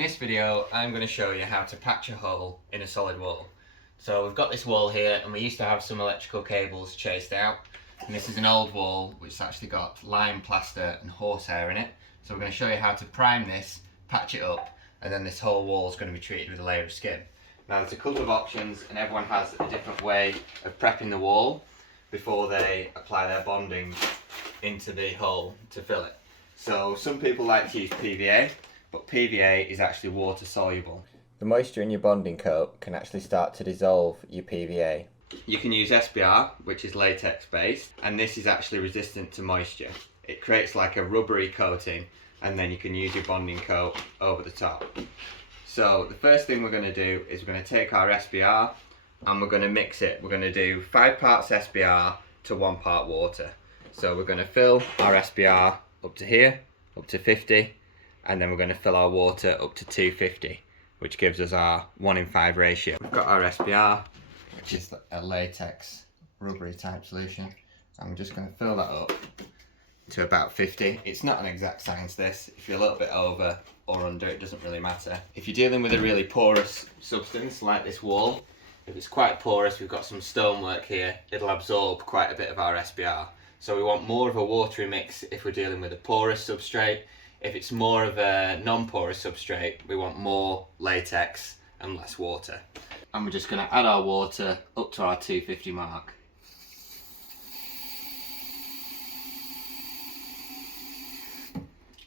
this video I'm going to show you how to patch a hole in a solid wall. So we've got this wall here and we used to have some electrical cables chased out, and this is an old wall which has actually got lime plaster and horsehair in it. So we're going to show you how to prime this, patch it up, and then this whole wall is going to be treated with a layer of skin. Now there's a couple of options and everyone has a different way of prepping the wall before they apply their bonding into the hole to fill it. So some people like to use PVA, but PVA is actually water soluble. The moisture in your bonding coat can actually start to dissolve your PVA. You can use SBR, which is latex based, and this is actually resistant to moisture. It creates like a rubbery coating, and then you can use your bonding coat over the top. So the first thing we're going to do is we're going to take our SBR and we're going to mix it. We're going to do 5 parts SBR to 1 part water. So we're going to fill our SBR up to here, up to 50, and then we're going to fill our water up to 250, which gives us our 1:5 ratio. We've got our SBR, which is a latex rubbery type solution, and we're just going to fill that up to about 50. It's not an exact science this. If you're a little bit over or under, it doesn't really matter. If you're dealing with a really porous substance like this wall, if it's quite porous, we've got some stonework here, it'll absorb quite a bit of our SBR. So we want more of a watery mix if we're dealing with a porous substrate. If it's more of a non-porous substrate, we want more latex and less water. And we're just going to add our water up to our 250 mark.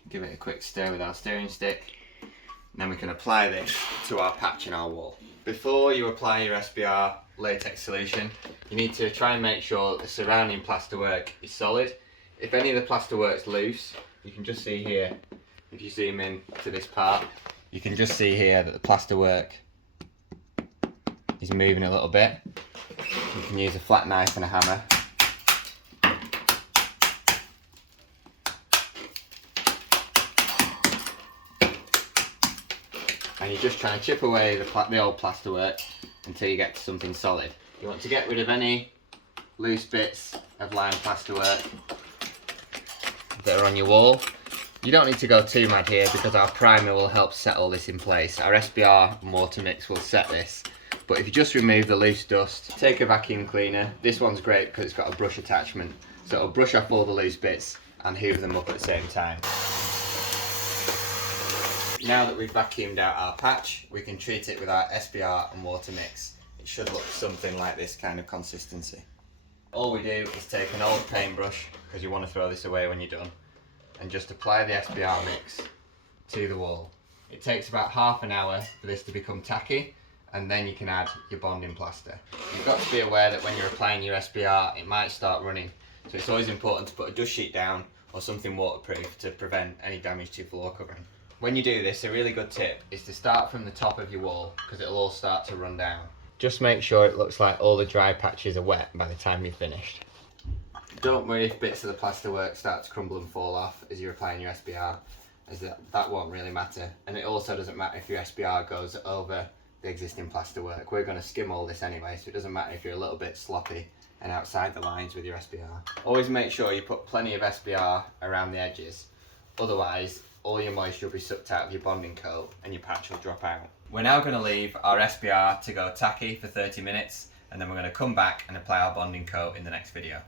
Give it a quick stir with our stirring stick. And then we can apply this to our patch in our wall. Before you apply your SBR latex solution, you need to try and make sure the surrounding plasterwork is solid. If any of the plasterwork's loose, you can just see here, if you zoom in to this part, you can just see here that the plasterwork is moving a little bit. You can use a flat knife and a hammer. And you're just trying to chip away the old plasterwork until you get to something solid. You want to get rid of any loose bits of lime plasterwork that are on your wall. You don't need to go too mad here because our primer will help set all this in place. Our SBR and water mix will set this. But if you just remove the loose dust, take a vacuum cleaner. This one's great because it's got a brush attachment. So it'll brush off all the loose bits and hoover them up at the same time. Now that we've vacuumed out our patch, we can treat it with our SBR and water mix. It should look something like this kind of consistency. All we do is take an old paintbrush, because you want to throw this away when you're done, and just apply the SBR mix to the wall. It takes about half an hour for this to become tacky, and then you can add your bonding plaster. You've got to be aware that when you're applying your SBR, it might start running. So it's always important to put a dust sheet down or something waterproof to prevent any damage to your floor covering. When you do this, a really good tip is to start from the top of your wall, because it'll all start to run down. Just make sure it looks like all the dry patches are wet by the time you've finished. Don't worry if bits of the plasterwork start to crumble and fall off as you're applying your SBR, as that won't really matter. And it also doesn't matter if your SBR goes over the existing plasterwork. We're going to skim all this anyway, so it doesn't matter if you're a little bit sloppy and outside the lines with your SBR. Always make sure you put plenty of SBR around the edges, otherwise all your moisture will be sucked out of your bonding coat and your patch will drop out. We're now going to leave our SBR to go tacky for 30 minutes, and then we're going to come back and apply our bonding coat in the next video.